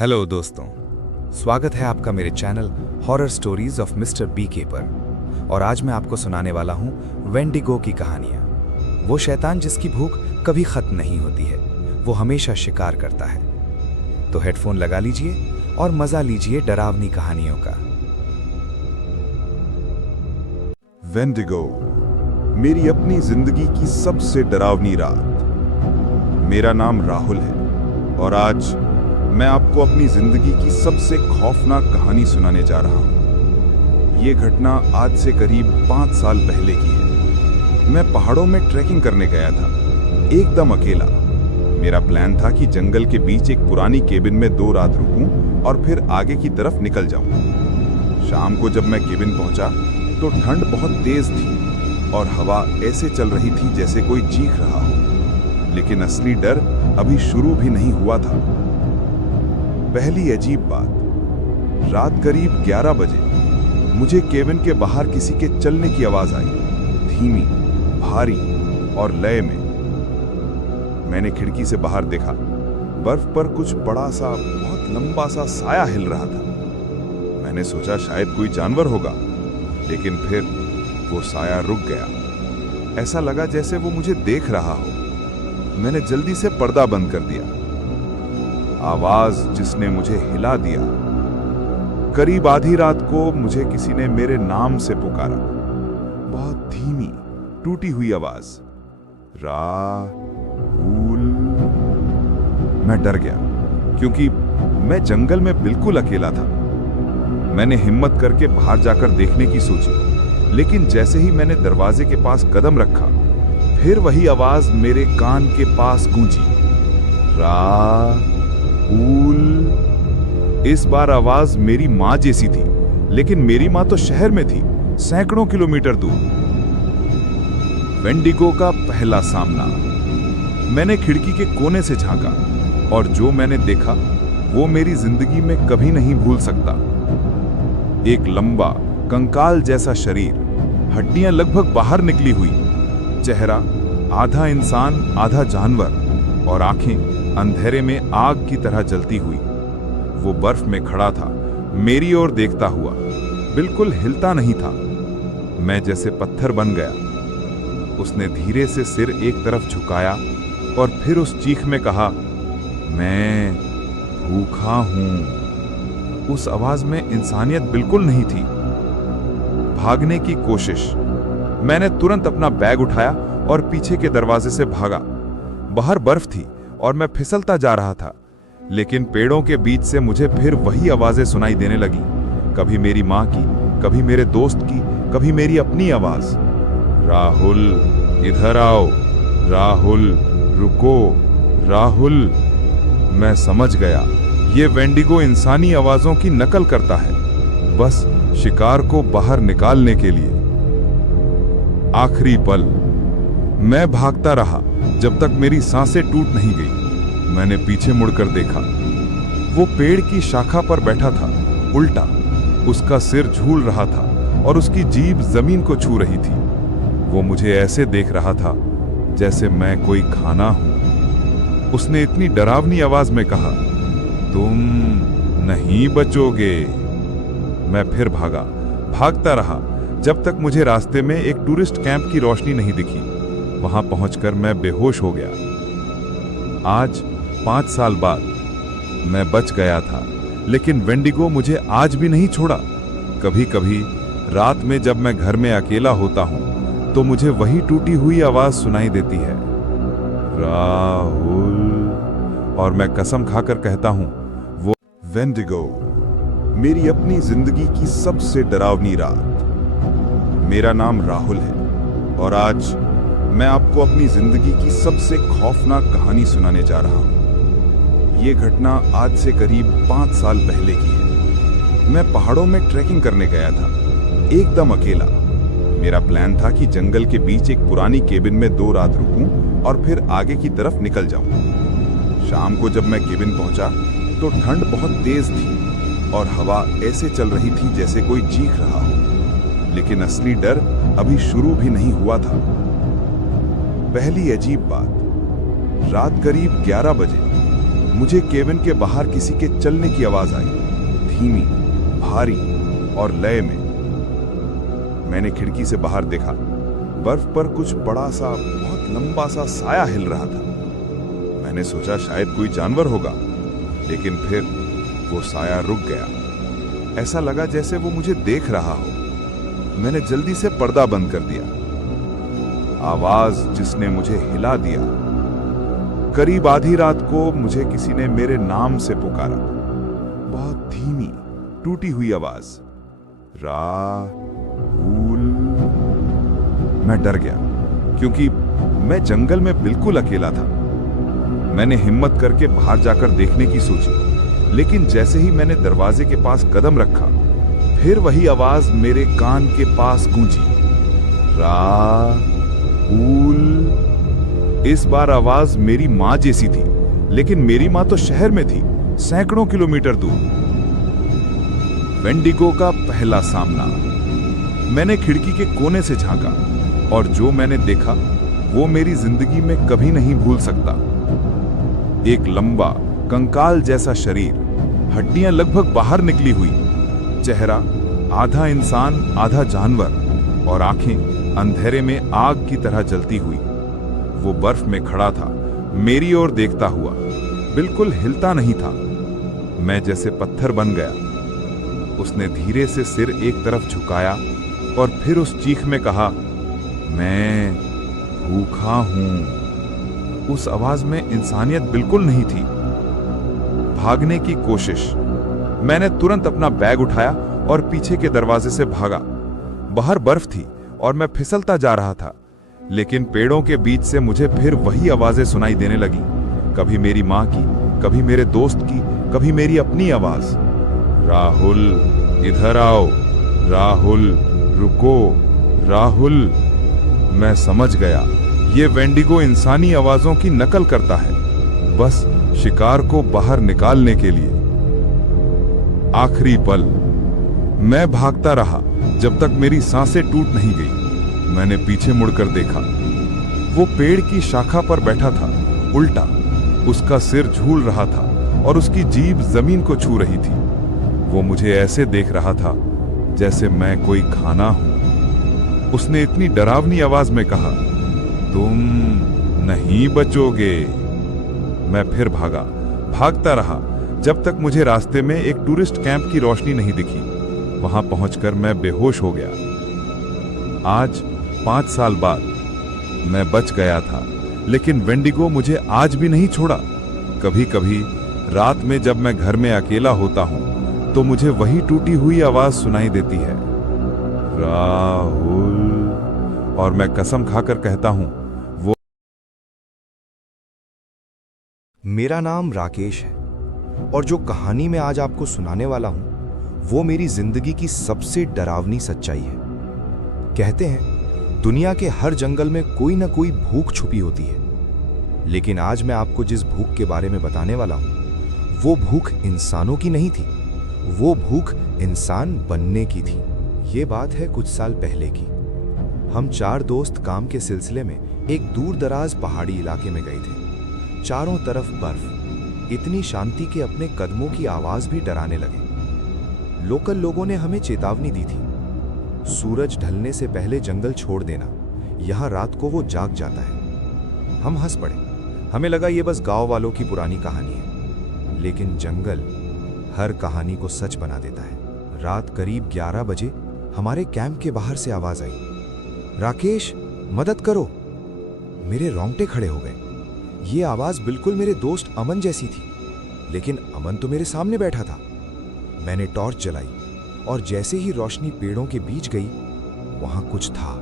Hello दोस्तों, स्वागत है आपका मेरे channel horror stories of mister BK पर। और आज मैं आपको सुनाने वाला हूँ वेंडिगो की कहानियाँ। वो शैतान जिसकी भूख कभी खत्म नहीं होती है, वो हमेशा शिकार करता है। तो हेडफोन लगा लीजिए और मजा लीजिए डरावनी कहानियों का। वेंडिगो, मेरी अपनी जिंदगी की सबसे डरावनी रात। मेरा नाम राहुल है और आज मैं आपको अपनी जिंदगी की सबसे खौफनाक कहानी सुनाने जा रहा हूं। ये घटना आज से करीब 5 साल पहले की है। मैं पहाड़ों में ट्रैकिंग करने गया था, एकदम अकेला। मेरा प्लान था कि जंगल के बीच एक पुरानी केबिन में 2 रात रुकूं और फिर आगे की तरफ निकल जाऊं। शाम को जब मैं केबिन पहुंचा तो ठंड बहुत तेज थी और हवा ऐसे चल रही थी जैसे कोई चीख रहा हो। लेकिन असली डर अभी शुरू भी नहीं हुआ था। पहली अजीब बात, रात करीब 11 बजे मुझे केबिन के बाहर किसी के चलने की आवाज आई, धीमी, भारी और लय में। मैंने खिड़की से बाहर देखा। बर्फ पर कुछ बड़ा सा, बहुत लंबा सा साया हिल रहा था। मैंने सोचा शायद कोई जानवर होगा, लेकिन फिर वो साया रुक गया। ऐसा लगा जैसे वो मुझे देख रहा हो। मैंने जल्दी से पर्दा बंद कर दिया। आवाज जिसने मुझे हिला दिया। करीब आधी रात को मुझे किसी ने मेरे नाम से पुकारा, बहुत धीमी, टूटी हुई आवाज, राहुल। मैं डर गया क्योंकि मैं जंगल में बिल्कुल अकेला था। मैंने हिम्मत करके बाहर जाकर देखने की सोची, लेकिन जैसे ही मैंने दरवाजे के पास कदम रखा, फिर वही आवाज मेरे कान के पास गूंजी, राहुल। इस बार आवाज मेरी मां जैसी थी, लेकिन मेरी मां तो शहर में थी, सैकड़ों किलोमीटर दूर। वेंडिगो का पहला सामना। मैंने खिड़की के कोने से झांका और जो मैंने देखा वो मेरी जिंदगी में कभी नहीं भूल सकता। एक लंबा, कंकाल जैसा शरीर, हड्डियां लगभग बाहर निकली हुई, चेहरा आधा इंसान आधा जानवर और आंखें अंधेरे में आग की तरह जलती हुई। वो बर्फ में खड़ा था, मेरी ओर देखता हुआ, बिल्कुल हिलता नहीं था। मैं जैसे पत्थर बन गया। उसने धीरे से सिर एक तरफ झुकाया और फिर उस चीख में कहा, मैं भूखा हूं। उस आवाज में इंसानियत बिल्कुल नहीं थी। भागने की कोशिश। मैंने तुरंत अपना बैग उठाया और पीछे के दरवाजे से भागा। बाहर बर्फ थी और मैं फिसलता जा रहा था, लेकिन पेड़ों के बीच से मुझे फिर वही आवाजें सुनाई देने लगी। कभी मेरी मां की, कभी मेरे दोस्त की, कभी मेरी अपनी आवाज, राहुल इधर आओ, राहुल रुको, राहुल। मैं समझ गया, ये वेंडिगो इंसानी आवाजों की नकल करता है, बस शिकार को बाहर निकालने के लिए। आखिरी पल। मैं भागता रहा जब तक मेरी सांसें टूट नहीं गई। मैंने पीछे मुड़कर देखा। वो पेड़ की शाखा पर बैठा था, उल्टा। उसका सिर झूल रहा था और उसकी जीभ जमीन को छू रही थी। वो मुझे ऐसे देख रहा था जैसे मैं कोई खाना हूं। उसने इतनी डरावनी आवाज में कहा, तुम नहीं बचोगे। मैं फिर भागा, भागता रहा जब तक मुझे रास्ते में एक टूरिस्ट कैंप की रोशनी नहीं दिखी। वहां पहुंचकर मैं बेहोश हो गया। आज 5 साल बाद मैं बच गया था, लेकिन वेंडिगो मुझे आज भी नहीं छोड़ा। कभी कभी रात में जब मैं घर में अकेला होता हूं तो मुझे वही टूटी हुई आवाज सुनाई देती है, राहुल। और मैं कसम खाकर कहता हूं, वो वेंडिगो, मेरी अपनी जिंदगी की सबसे डरावनी रात। मेरा नाम राहुल है और आज मैं आपको अपनी जिंदगी की सबसे खौफनाक कहानी सुनाने जा रहा हूं। ये घटना आज से करीब 5 साल पहले की है। मैं पहाड़ों में ट्रैकिंग करने गया था, एकदम अकेला। मेरा प्लान था कि जंगल के बीच एक पुरानी केबिन में 2 रात रुकूं और फिर आगे की तरफ निकल जाऊं। शाम को जब मैं केबिन पहुंचा तो ठंड बहुत तेज थी और हवा ऐसे चल रही थी जैसे कोई चीख रहा हो। लेकिन असली डर अभी शुरू भी नहीं हुआ था। पहली अजीब बात, रात करीब 11 बजे मुझे केबिन के बाहर किसी के चलने की आवाज आई, धीमी, भारी और लय में। मैंने खिड़की से बाहर देखा। बर्फ पर कुछ बड़ा सा, बहुत लंबा सा साया हिल रहा था। मैंने सोचा शायद कोई जानवर होगा, लेकिन फिर वो साया रुक गया। ऐसा लगा जैसे वो मुझे देख रहा हो। मैंने जल्दी से पर्दा बंद कर दिया। आवाज जिसने मुझे हिला दिया। करीब आधी रात को मुझे किसी ने मेरे नाम से पुकारा, बहुत धीमी, टूटी हुई आवाज, राहुल। मैं डर गया, क्योंकि मैं जंगल में बिल्कुल अकेला था। मैंने हिम्मत करके बाहर जाकर देखने की सोची, लेकिन जैसे ही मैंने दरवाजे के पास कदम रखा, फिर वही आवाज मेरे कान के पास गूंजी, राहुल। इस बार आवाज मेरी मां जैसी थी, लेकिन मेरी मां तो शहर में थी, सैकड़ों किलोमीटर दूर। वेंडिगो का पहला सामना। मैंने खिड़की के कोने से झांका, और जो मैंने देखा वो मेरी जिंदगी में कभी नहीं भूल सकता। एक लंबा, कंकाल जैसा शरीर, हड्डियां लगभग बाहर निकली हुई, चेहरा आधा इंसान आधा जानवर, और आंखें अंधेरे में आग की तरह जलती हुई। वो बर्फ में खड़ा था, मेरी ओर देखता हुआ, बिल्कुल हिलता नहीं था। मैं जैसे पत्थर बन गया। उसने धीरे से सिर एक तरफ झुकाया और फिर उस चीख में कहा, मैं भूखा हूं। उस आवाज में इंसानियत बिल्कुल नहीं थी। भागने की कोशिश। मैंने तुरंत अपना बैग उठाया और पीछे के दरवाजे से भागा। बाहर बर्फ थी और मैं फिसलता जा रहा था, लेकिन पेड़ों के बीच से मुझे फिर वही आवाजें सुनाई देने लगी। कभी मेरी मां की, कभी मेरे दोस्त की, कभी मेरी अपनी आवाज, राहुल इधर आओ, राहुल रुको, राहुल। मैं समझ गया, ये वेंडिगो इंसानी आवाजों की नकल करता है, बस शिकार को बाहर निकालने के लिए। आखिरी पल। मैं भागता रहा जब तक मेरी सांसें टूट नहीं गई। मैंने पीछे मुड़कर देखा। वो पेड़ की शाखा पर बैठा था, उल्टा। उसका सिर झूल रहा था और उसकी जीभ जमीन को छू रही थी। वो मुझे ऐसे देख रहा था जैसे मैं कोई खाना हूं। उसने इतनी डरावनी आवाज में कहा, तुम नहीं बचोगे। मैं फिर भागा, भागता रहा जब तक मुझे रास्ते में एक टूरिस्ट कैंप की रोशनी नहीं दिखी। वहां पहुंचकर मैं बेहोश हो गया। आज 5 साल बाद मैं बच गया था, लेकिन वेंडिगो मुझे आज भी नहीं छोड़ा। कभी कभी रात में जब मैं घर में अकेला होता हूं, तो मुझे वही टूटी हुई आवाज सुनाई देती है, राहुल। और मैं कसम खाकर कहता हूं, वो। मेरा नाम राकेश है, और जो कहानी मैं आज आपको सुनाने वाला हूं, वो मेरी जिंदगी की सबसे डरावनी सच्चाई है। कहते हैं दुनिया के हर जंगल में कोई ना कोई भूख छुपी होती है, लेकिन आज मैं आपको जिस भूख के बारे में बताने वाला हूं, वो भूख इंसानों की नहीं थी, वो भूख इंसान बनने की थी। ये बात है कुछ साल पहले की। हम 4 दोस्त काम के सिलसिले में एक दूर दराज पहाड़ी इलाके में गए थे। चारों तरफ बर्फ, इतनी शांति के अपने कदमों की आवाज भी डराने लगे। लोकल लोगों ने हमें चेतावनी दी थी, सूरज ढलने से पहले जंगल छोड़ देना, यहां रात को वो जाग जाता है। हम हंस पड़े, हमें लगा ये बस गांव वालों की पुरानी कहानी है, लेकिन जंगल हर कहानी को सच बना देता है। रात करीब 11 बजे हमारे कैंप के बाहर से आवाज आई, राकेश मदद करो। मेरे रोंगटे खड़े हो गए। ये आवाज बिल्कुल मेरे दोस्त अमन जैसी थी, लेकिन अमन तो मेरे सामने बैठा था। मैंने टॉर्च जलाई और जैसे ही रोशनी पेड़ों के बीच गई, वहां कुछ था,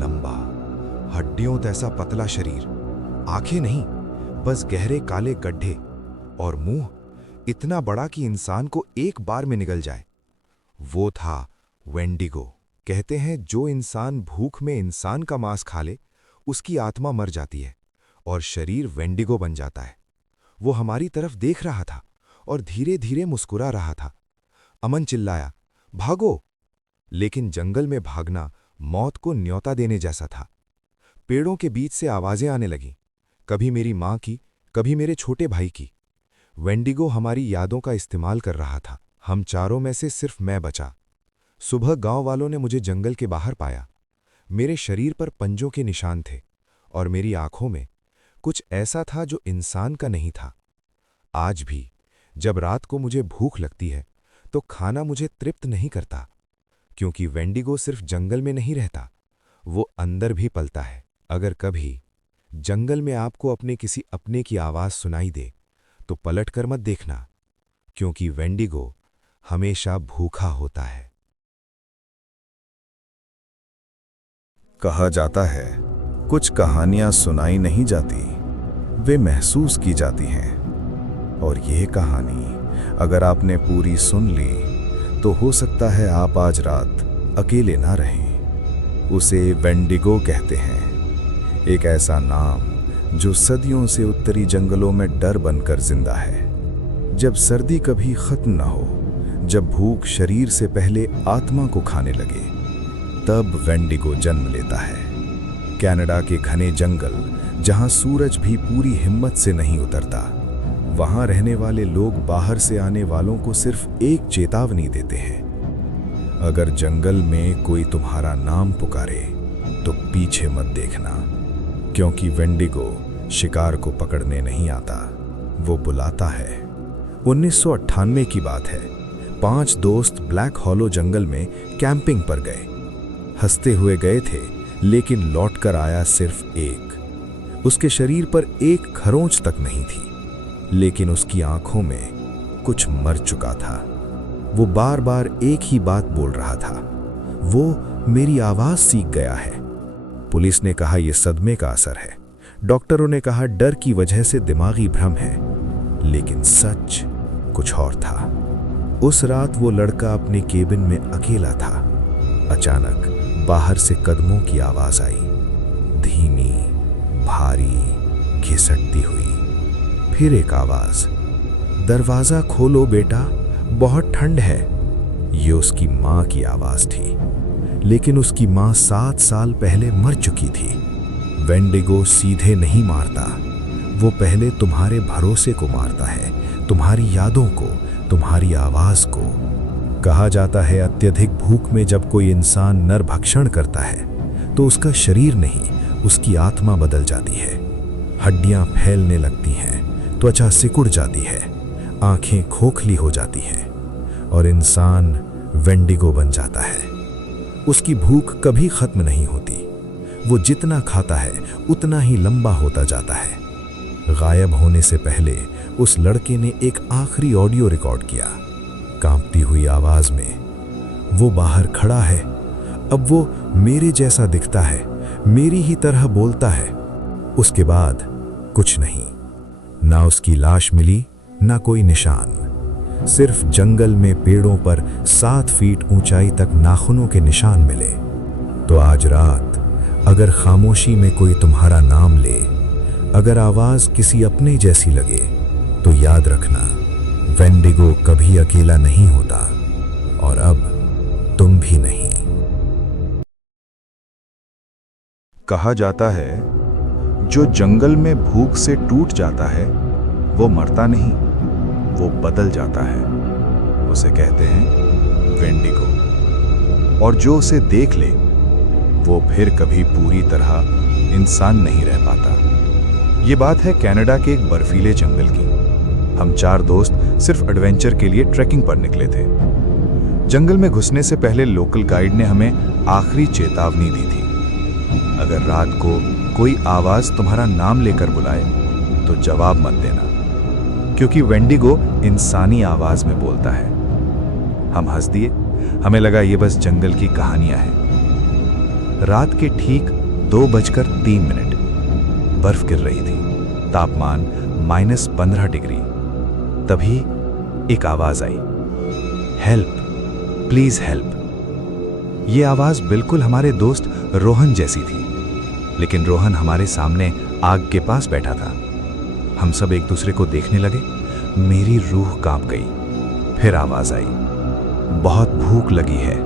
लंबा, हड्डियों जैसा पतला शरीर, आंखें नहीं, बस गहरे काले गड्ढे, और मुंह इतना बड़ा कि इंसान को एक बार में निगल जाए। वो था वेंडिगो। कहते हैं जो इंसान भूख में इंसान का मांस खा ले, उसकी आत्मा मर जाती है और शरीर वेंडिगो बन जाता है। वो हमारी तरफ देख रहा था और धीरे धीरे मुस्कुरा रहा था। अमन चिल्लाया, भागो! लेकिन जंगल में भागना मौत को न्योता देने जैसा था। पेड़ों के बीच से आवाजें आने लगीं, कभी मेरी मां की, कभी मेरे छोटे भाई की। वेंडिगो हमारी यादों का इस्तेमाल कर रहा था। हम चारों में से सिर्फ मैं बचा। सुबह गांव वालों ने मुझे जंगल के बाहर पाया। मेरे शरीर पर पंजों के निशान थे और मेरी आंखों में कुछ ऐसा था जो इंसान का नहीं था। आज भी जब रात को मुझे भूख लगती है तो खाना मुझे तृप्त नहीं करता, क्योंकि वेंडिगो सिर्फ जंगल में नहीं रहता, वो अंदर भी पलता है। अगर कभी जंगल में आपको अपने किसी अपने की आवाज सुनाई दे तो पलटकर मत देखना, क्योंकि वेंडिगो हमेशा भूखा होता है। कहा जाता है, कुछ कहानियां सुनाई नहीं जाती, वे महसूस की जाती हैं। और यह कहानी अगर आपने पूरी सुन ली तो हो सकता है आप आज रात अकेले ना रहें। उसे वेंडिगो कहते हैं, एक ऐसा नाम जो सदियों से उत्तरी जंगलों में डर बनकर जिंदा है। जब सर्दी कभी खत्म न हो, जब भूख शरीर से पहले आत्मा को खाने लगे, तब वेंडिगो जन्म लेता है। कनाडा के घने जंगल, जहां सूरज भी पूरी हिम्मत से नहीं उतरता, वहां रहने वाले लोग बाहर से आने वालों को सिर्फ एक चेतावनी देते हैं, अगर जंगल में कोई तुम्हारा नाम पुकारे तो पीछे मत देखना, क्योंकि वेंडिगो शिकार को पकड़ने नहीं आता, वो बुलाता है। 1998 की बात है। 5 दोस्त ब्लैक हॉलो जंगल में कैंपिंग पर गए। हंसते हुए गए थे, लेकिन लौटकर आया सिर्फ एक। उसके शरीर पर एक खरोंच तक नहीं थी, लेकिन उसकी आंखों में कुछ मर चुका था। वो बार बार एक ही बात बोल रहा था, वो मेरी आवाज सीख गया है। पुलिस ने कहा यह सदमे का असर है, डॉक्टरों ने कहा डर की वजह से दिमागी भ्रम है, लेकिन सच कुछ और था। उस रात वो लड़का अपने केबिन में अकेला था। अचानक बाहर से कदमों की आवाज आई, धीमी, भारी, घिसटती हुई। फिर एक आवाज, दरवाजा खोलो बेटा, बहुत ठंड है। ये उसकी मां की आवाज थी, लेकिन उसकी मां 7 साल पहले मर चुकी थी। वेंडिगो सीधे नहीं मारता, वो पहले तुम्हारे भरोसे को मारता है, तुम्हारी यादों को, तुम्हारी आवाज को। कहा जाता है अत्यधिक भूख में जब कोई इंसान नरभक्षण करता है तो उसका शरीर नहीं, उसकी आत्मा बदल जाती है। हड्डियां फैलने लगती हैं, त्वचा सिकुड़ जाती है, आंखें खोखली हो जाती हैं और इंसान वेंडिगो बन जाता है। उसकी भूख कभी खत्म नहीं होती, वो जितना खाता है उतना ही लंबा होता जाता है। गायब होने से पहले उस लड़के ने एक आखिरी ऑडियो रिकॉर्ड किया, कांपती हुई आवाज में। वो बाहर खड़ा है, अब वो मेरे जैसा दिखता है, मेरी ही तरह बोलता है। उसके बाद कुछ नहीं, ना उसकी लाश मिली, ना कोई निशान। सिर्फ जंगल में पेड़ों पर 7 फीट ऊंचाई तक नाखूनों के निशान मिले। तो आज रात अगर खामोशी में कोई तुम्हारा नाम ले, अगर आवाज किसी अपने जैसी लगे, तो याद रखना, वेंडिगो कभी अकेला नहीं होता, और अब तुम भी नहीं। कहा जाता है, जो जंगल में भूख से टूट जाता है वो मरता नहीं, वो बदल जाता है। उसे कहते हैं वेंडिगो। और जो उसे देख ले वो फिर कभी पूरी तरह इंसान नहीं रह पाता। ये बात है कनाडा के एक बर्फीले जंगल की। हम 4 दोस्त सिर्फ एडवेंचर के लिए ट्रैकिंग पर निकले थे। जंगल में घुसने से पहले लोकल गाइड ने हमें आखिरी चेतावनी दी थी, अगर रात को कोई आवाज तुम्हारा नाम लेकर बुलाए तो जवाब मत देना, क्योंकि वेंडिगो इंसानी आवाज में बोलता है। हम हंस दिए, हमें लगा ये बस जंगल की कहानियां हैं। रात के ठीक 2:03 बर्फ गिर रही थी, तापमान -15 डिग्री। तभी एक आवाज आई, हेल्प, प्लीज हेल्प। ये आवाज बिल्कुल हमारे दोस्त रोहन जैसी थी, लेकिन रोहन हमारे सामने आग के पास बैठा था। हम सब एक दूसरे को देखने लगे। मेरी रूह कांप गई। फिर आवाज आई, बहुत भूख लगी है।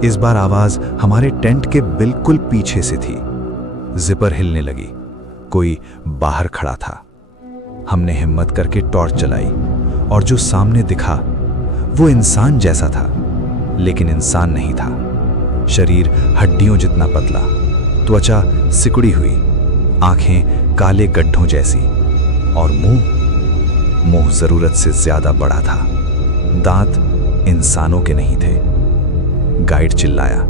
इस बार आवाज हमारे टेंट के बिल्कुल पीछे से थी। जिपर हिलने लगी, कोई बाहर खड़ा था। हमने हिम्मत करके टॉर्च जलाई और जो सामने दिखा वो इंसान जैसा था, लेकिन इंसान नहीं था। शरीर हड्डियों जितना पतला, त्वचा सिकुड़ी हुई, आंखें काले गड्ढों जैसी और मुंह जरूरत से ज्यादा बड़ा था। दांत इंसानों के नहीं थे। गाइड चिल्लाया,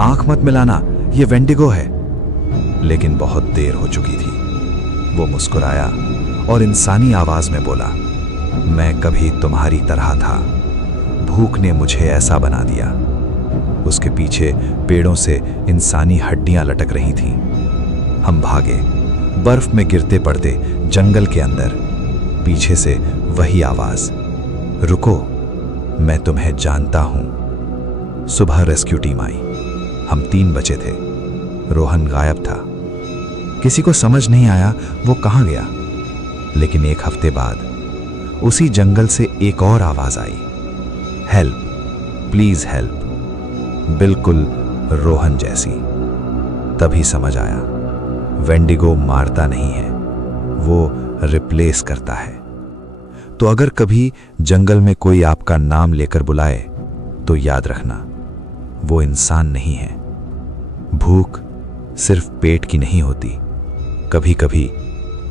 आंख मत मिलाना, ये वेंडिगो है। लेकिन बहुत देर हो चुकी थी। वो मुस्कुराया और इंसानी आवाज में बोला, मैं कभी तुम्हारी तरह था, भूख ने मुझे ऐसा बना दिया। उसके पीछे पेड़ों से इंसानी हड्डियां लटक रही थीं। हम भागे, बर्फ में गिरते पड़ते जंगल के अंदर। पीछे से वही आवाज, रुको, मैं तुम्हें जानता हूं। सुबह रेस्क्यू टीम आई। हम 3 बचे थे। रोहन गायब था। किसी को समझ नहीं आया वो कहां गया। लेकिन 1 हफ्ते बाद उसी जंगल से एक और आवाज आई, हेल्प, प्लीज हेल्प। बिल्कुल रोहन जैसी। तभी समझ आया, वेंडिगो मारता नहीं है, वो रिप्लेस करता है। तो अगर कभी जंगल में कोई आपका नाम लेकर बुलाए तो याद रखना, वो इंसान नहीं है। भूख सिर्फ पेट की नहीं होती, कभी कभी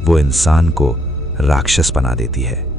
वो इंसान को राक्षस बना देती है।